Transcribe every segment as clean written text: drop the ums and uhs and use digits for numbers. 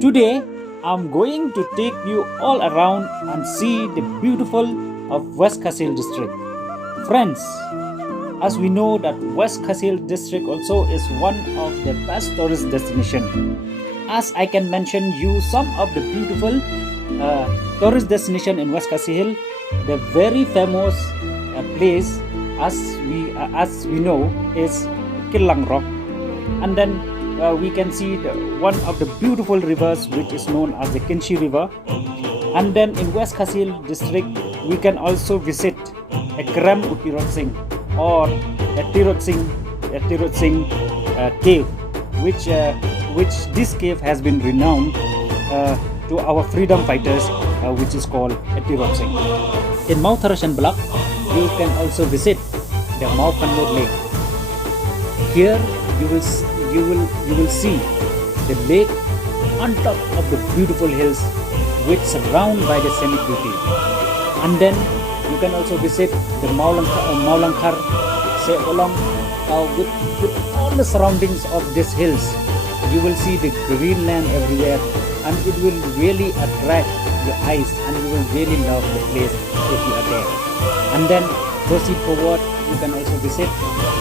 Today, I'm going to take you all around and see the beautiful of West Kasil district. Friends, as we know that West Kasil district also is one of the best tourist destination. As I can mention you some of the beautiful tourist destination in West Kasil, the very famous place as we know is Kilang Rock, and then we can see one of the beautiful rivers which is known as the Kinshi River. And then in West Kasil district, we can also visit a Kram Utirot Singh or a Tirot Singh cave, which this cave has been renowned to our freedom fighters, which is called a Tirot Singh. In Mount Tharashan Block, you can also visit the Mount Kannur Lake. Here you will see the lake on top of the beautiful hills which surround by the scenic beauty. And then you can also visit the Maulankar say along with all the surroundings of these hills. You will see the green land everywhere, and it will really attract your eyes, and you will really love the place if you are there. And then proceed forward, you can also visit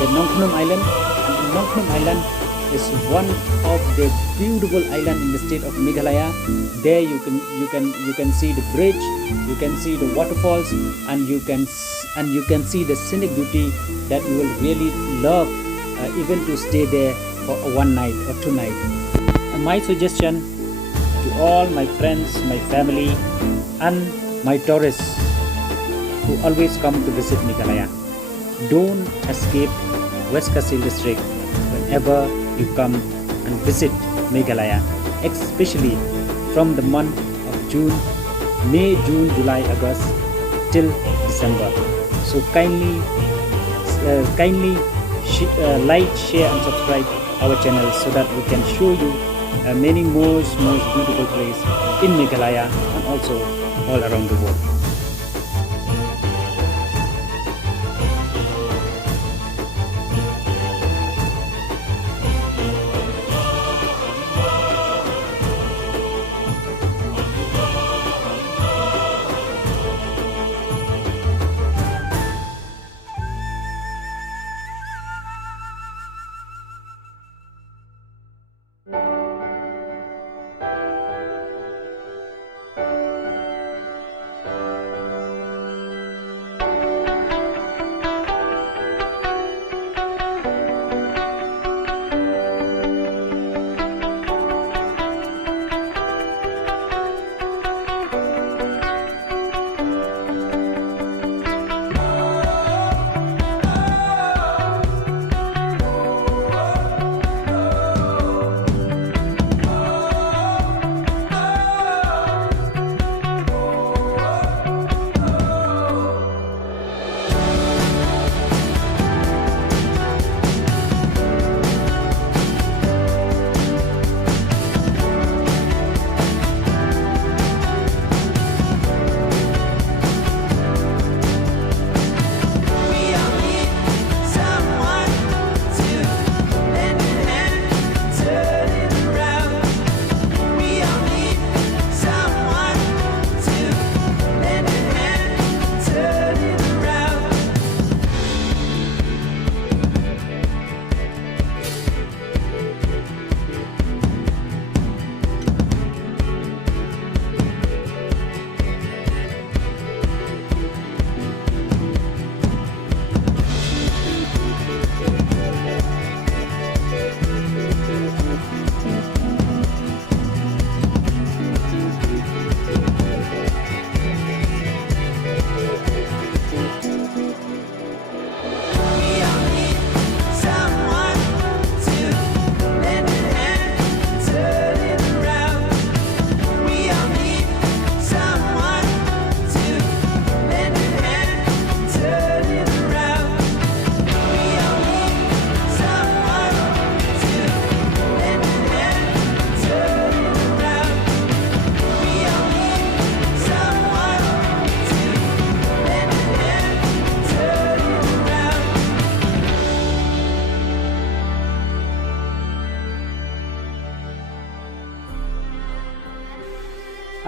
the Nongkhnum Island. And Nongkhnum Island is one of the beautiful island in the state of Meghalaya. There you can see the bridge, you can see the waterfalls, and you can see the scenic beauty that you will really love, even to stay there for one night or two nights. And my suggestion to all my friends, my family, and my tourists who always come to visit Meghalaya, don't escape West Kasil district whenever you come and visit Meghalaya, especially from the month of June, May, June, July, August till December. So kindly like, share and subscribe our channel so that we can show you many most beautiful places in Meghalaya and also all around the world.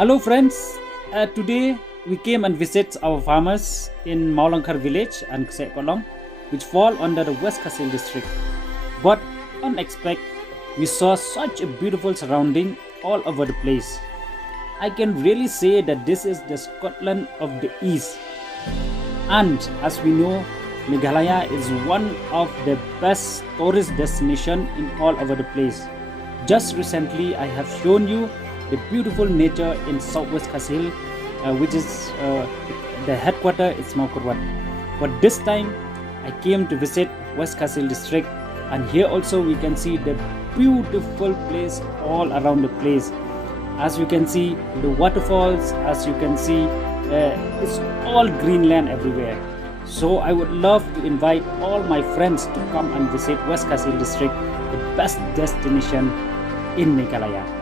Hello friends, today we came and visit our farmers in Maulankar village and Khasi, which fall under the West Khasi district. But unexpected, we saw such a beautiful surrounding all over the place. I can really say that this is the Scotland of the East. And as we know, Meghalaya is one of the best tourist destination in all over the place. Just recently, I have shown you the beautiful nature in Southwest Khasi, which is the headquarter is Maukurwat. But this time, I came to visit West Khasi district, and here also we can see the beautiful place all around the place. As you can see the waterfalls, as you can see it's all green land everywhere. So I would love to invite all my friends to come and visit West Khasi district, the best destination in Meghalaya.